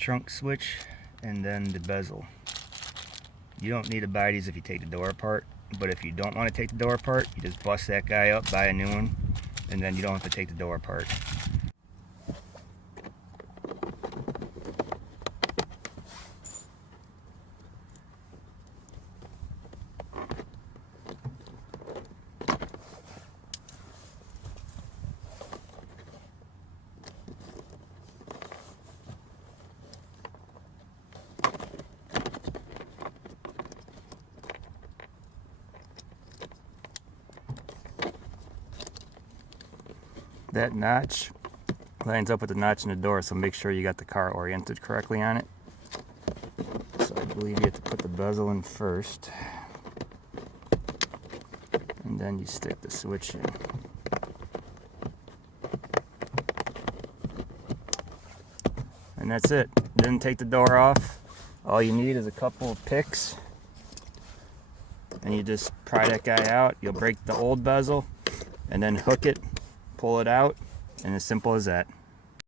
trunk switch and then the bezel. You don't need to buy these if you take the door apart, but if you don't want to take the door apart, you just bust that guy up, buy a new one, and then you don't have to take the door apart. That notch lines up with the notch in the door, so make sure you got the car oriented correctly on it. So I believe you have to put the bezel in first, and then you stick the switch in. And that's it. Then take the door off. All you need is a couple of picks, and you just pry that guy out. You'll break the old bezel, and then hook it, pull it out, and as simple as that.